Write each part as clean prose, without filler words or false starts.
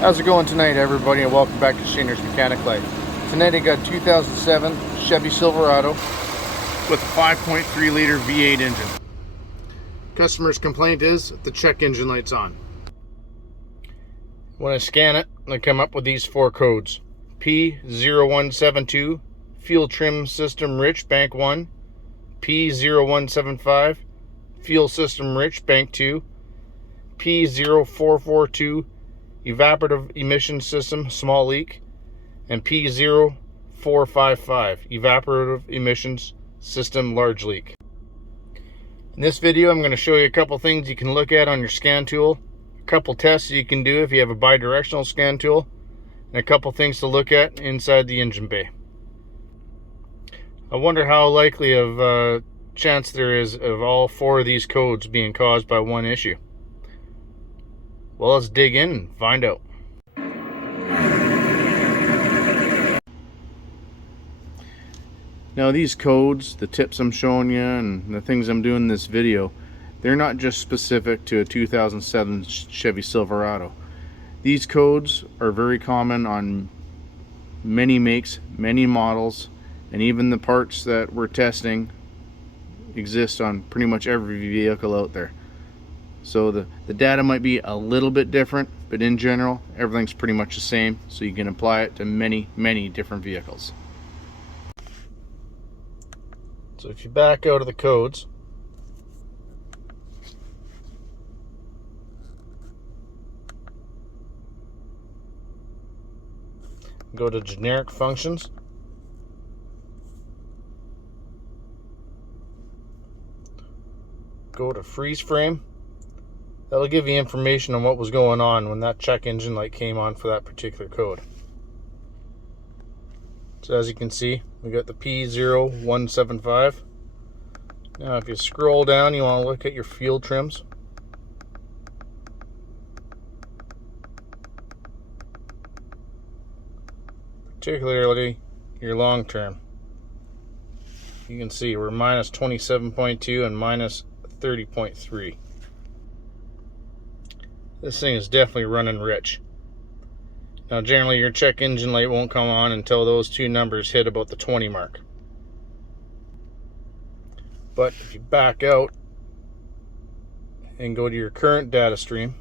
How's it going tonight, everybody, and welcome back to Shainer's Mechanic Life. Tonight I got 2007 Chevy Silverado with a 5.3 liter V8 engine. Customer's complaint is the check engine light's on. When I scan it, I come up with these four codes: P0172 fuel trim system rich bank 1, P0175 fuel system rich bank 2, P0442 Evaporative emission system small leak, and P0455 evaporative emissions system large leak. In this video I'm going to show you a couple things you can look at on your scan tool, a couple tests you can do if you have a bidirectional scan tool, and a couple things to look at inside the engine bay. I wonder how likely of a chance there is of all four of these codes being caused by one issue. Well, let's dig in and find out. Now these codes, the tips I'm showing you and the things I'm doing in this video, they're not just specific to a 2007 Chevy Silverado. These codes are very common on many makes, many models, and even the parts that we're testing exist on pretty much every vehicle out there. So the data might be a little bit different, but in general everything's pretty much the same, so you can apply it to many different vehicles. So if you back out of the codes, go to generic functions, go to freeze frame. That'll give you information on what was going on when that check engine light came on for that particular code. So as you can see, we got the P0175. Now if you scroll down, you want to look at your fuel trims. Particularly your long term. You can see we're minus 27.2 and minus 30.3. This thing is definitely running rich. Now generally your check engine light won't come on until those two numbers hit about the 20 mark. But if you back out and go to your current data stream,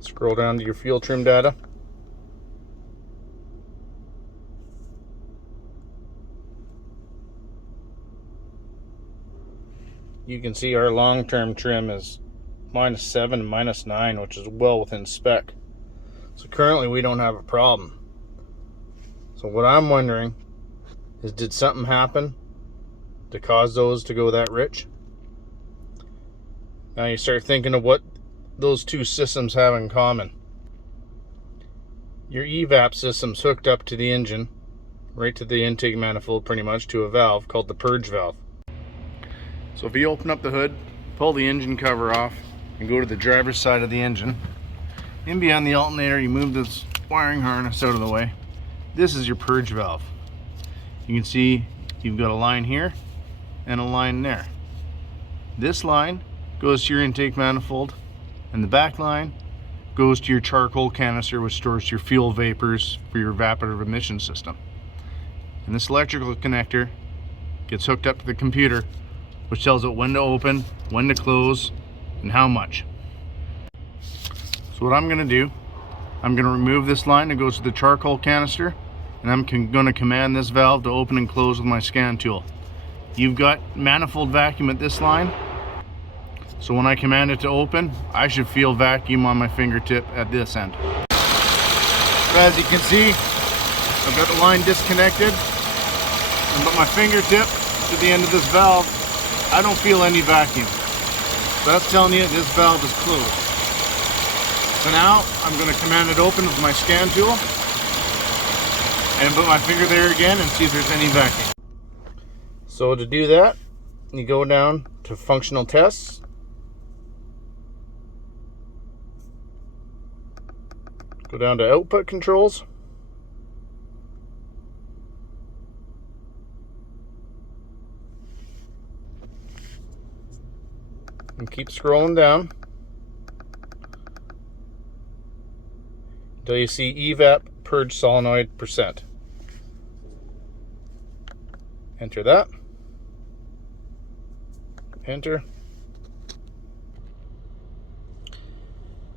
scroll down to your fuel trim data, you can see our long-term trim is minus 7 and minus 9, which is well within spec. So currently we don't have a problem. So what I'm wondering is, did something happen to cause those to go that rich? Now you start thinking of what those two systems have in common. Your evap system's hooked up to the engine, right to the intake manifold pretty much, to a valve called the purge valve. So if you open up the hood, pull the engine cover off, and go to the driver's side of the engine, in behind the alternator you move this wiring harness out of the way. This is your purge valve. You can see you've got a line here and a line there. This line goes to your intake manifold, and the back line goes to your charcoal canister, which stores your fuel vapors for your evaporative emission system. And this electrical connector gets hooked up to the computer, which tells it when to open, when to close, and how much. So what I'm going to do, I'm going to remove this line that goes to the charcoal canister, and I'm going to command this valve to open and close with my scan tool. You've got manifold vacuum at this line, so when I command it to open, I should feel vacuum on my fingertip at this end. So as you can see, I've got the line disconnected, and put my fingertip to the end of this valve. I don't feel any vacuum. So that's telling you this valve is closed. So now I'm going to command it open with my scan tool and put my finger there again and see if there's any vacuum. So to do that, you go down to functional tests, go down to output controls, and keep scrolling down. until you see Evap purge solenoid percent. Enter that. Enter.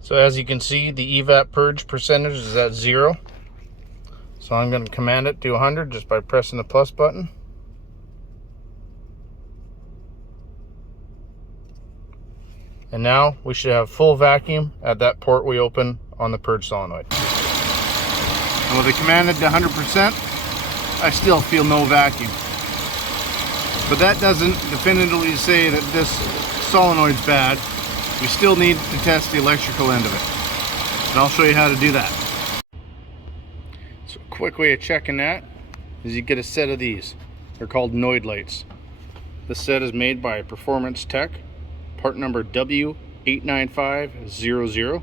So as you can see, the Evap purge percentage is at 0. So I'm going to command it to 100 just by pressing the plus button. And now we should have full vacuum at that port we open on the purge solenoid. And with it commanded to 100%, I still feel no vacuum. But that doesn't definitively say that this solenoid's bad. We still need to test the electrical end of it. And I'll show you how to do that. So a quick way of checking that is you get a set of these. They're called noid lights. This set is made by Performance Tech, part number W089500.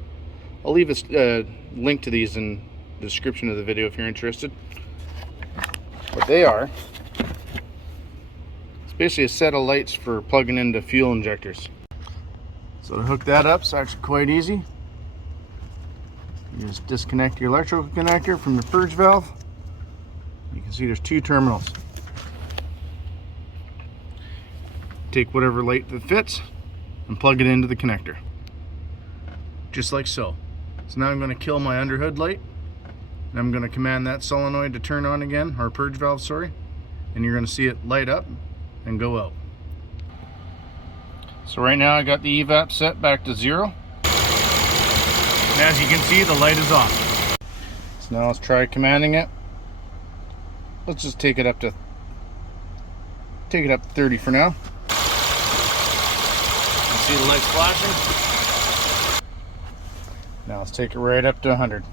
I'll leave a link to these in the description of the video if you're interested. What they are, it's basically a set of lights for plugging into fuel injectors. So to hook that up, it's actually quite easy. You just disconnect your electrical connector from the purge valve. You can see there's 2 terminals. Take whatever light that fits and plug it into the connector. Just like so. So now I'm going to kill my underhood light. And I'm going to command that solenoid to turn on again, or purge valve, sorry. And you're going to see it light up and go out. So right now I got the evap set back to 0. And as you can see, the light is off. So now let's try commanding it. Let's just take it up to 30 for now. You see the lights flashing? Now let's take it right up to 100.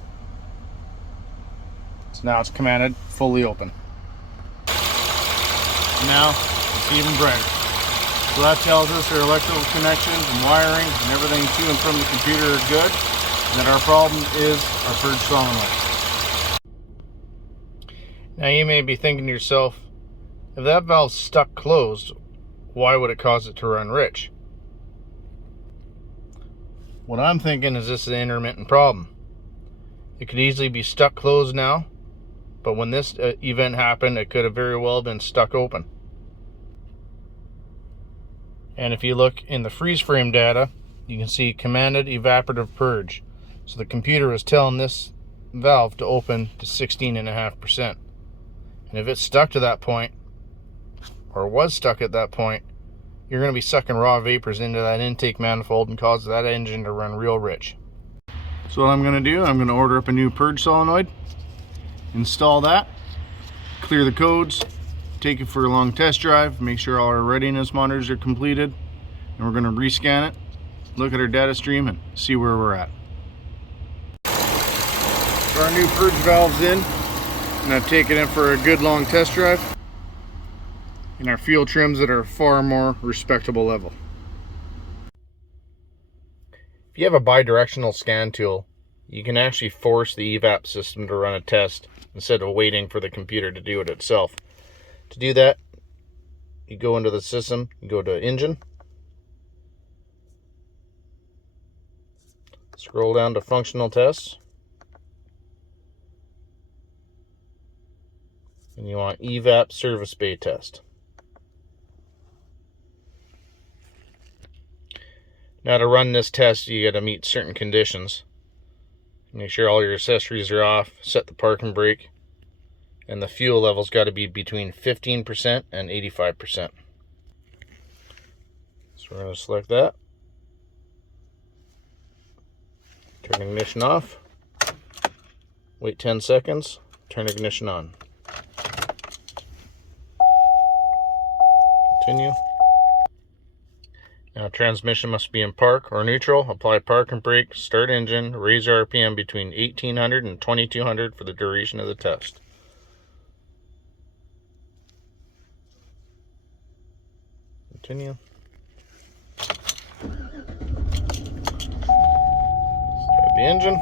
So now it's commanded fully open. Now it's even brighter. So that tells us our electrical connections and wiring and everything to and from the computer are good, and that our problem is our purge solenoid. Now you may be thinking to yourself, if that valve's stuck closed, why would it cause it to run rich? What I'm thinking is this is an intermittent problem. It could easily be stuck closed now, but when this event happened, it could have very well been stuck open. And if you look in the freeze frame data, you can see commanded evaporative purge. So the computer is telling this valve to open to 16.5%. And if it's stuck to that point, or was stuck at that point, you're going to be sucking raw vapors into that intake manifold and cause that engine to run real rich. So what I'm going to do, I'm going to order up a new purge solenoid, install that, clear the codes, take it for a long test drive, make sure all our readiness monitors are completed, and we're going to rescan it, look at our data stream, and see where we're at. So our new purge valve's in, and I've taken it for a good long test drive, and our fuel trims at a far more respectable level. If you have a bidirectional scan tool, you can actually force the evap system to run a test instead of waiting for the computer to do it itself. To do that, you go into the system, you go to engine, scroll down to functional tests, and you want evap service bay test. Now to run this test, you got to meet certain conditions. Make sure all your accessories are off, set the parking brake, and the fuel level's got to be between 15% and 85%. So we're going to select that. Turn ignition off. Wait 10 seconds. Turn ignition on. Continue. Now transmission must be in park or neutral. Apply park and brake, start engine, raise RPM between 1800 and 2200 for the duration of the test. Continue. Start the engine.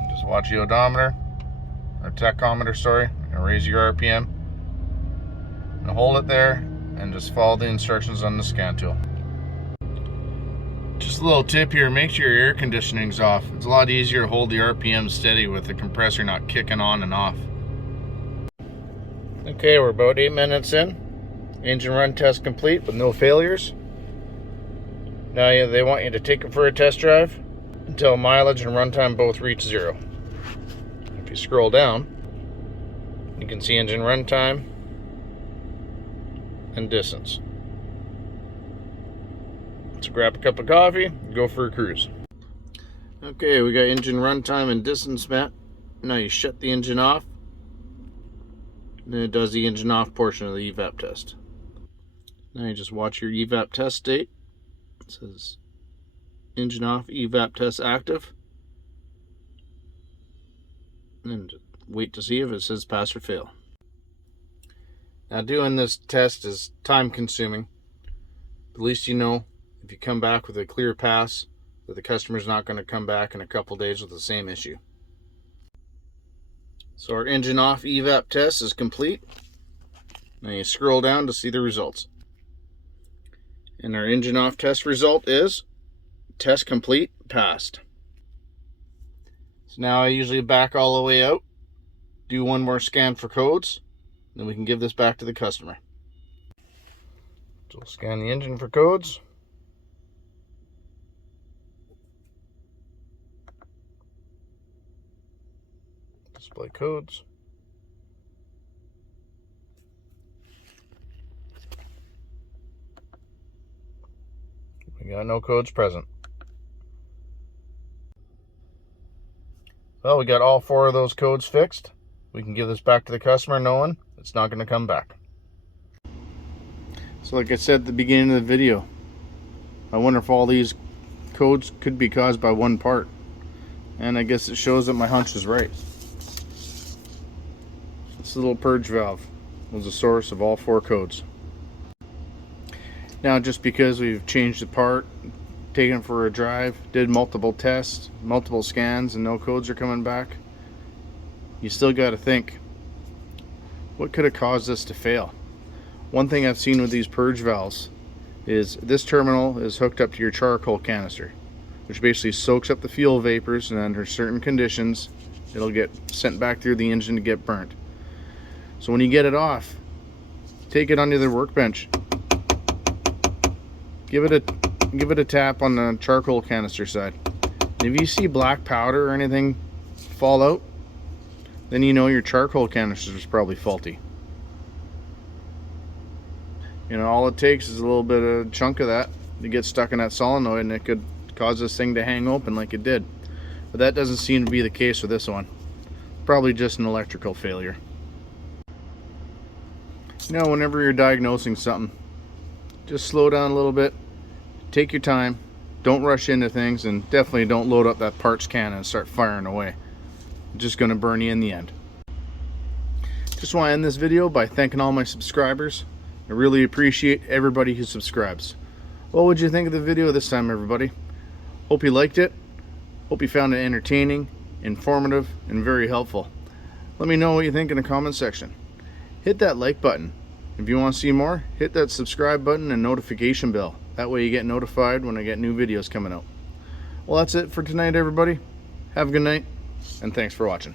And just watch the odometer, or tachometer, sorry, and raise your RPM. And hold it there and just follow the instructions on the scan tool. Just a little tip here, make sure your air conditioning's off. It's a lot easier to hold the RPM steady with the compressor not kicking on and off. Okay, we're about 8 minutes in. Engine run test complete with no failures. Now they want you to take it for a test drive until mileage and runtime both reach 0. If you scroll down, you can see engine runtime and distance. So grab a cup of coffee, go for a cruise. Okay, we got engine runtime and distance met. Now you shut the engine off, and then it does the engine off portion of the evap test. Now you just watch your evap test state. It says engine off, evap test active. And wait to see if it says pass or fail. Now doing this test is time consuming. At least you know if you come back with a clear pass that the customer's not going to come back in a couple days with the same issue. So our engine off evap test is complete. Now you scroll down to see the results. And our engine off test result is test complete, passed. So now I usually back all the way out, do one more scan for codes, then we can give this back to the customer. So we'll scan the engine for codes. Display codes. We got no codes present. Well, we got all 4 of those codes fixed. We can give this back to the customer knowing it's not going to come back. So like I said at the beginning of the video, I wonder if all these codes could be caused by one part. And I guess it shows that my hunch is right. This little purge valve was the source of all 4 codes. Now just because we've changed the part, taken it for a drive, did multiple tests, multiple scans, and no codes are coming back, you still got to think, what could have caused this to fail? One thing I've seen with these purge valves is this terminal is hooked up to your charcoal canister, which basically soaks up the fuel vapors, and under certain conditions it'll get sent back through the engine to get burnt. So when you get it off, take it onto the workbench, give it a tap on the charcoal canister side. And if you see black powder or anything fall out, then you know your charcoal canister is probably faulty. You know, all it takes is a little bit of a chunk of that to get stuck in that solenoid, and it could cause this thing to hang open like it did. But that doesn't seem to be the case with this one. Probably just an electrical failure. You know, whenever you're diagnosing something, just slow down a little bit, take your time, don't rush into things, and definitely don't load up that parts can and start firing away. It's just going to burn you in the end. Just want to end this video by thanking all my subscribers. I really appreciate everybody who subscribes. What would you think of the video this time, everybody? Hope you liked it. Hope you found it entertaining, informative, and very helpful. Let me know what you think in the comment section. Hit that like button. If you want to see more, hit that subscribe button and notification bell. That way you get notified when I get new videos coming out. Well, that's it for tonight, everybody. Have a good night, and thanks for watching.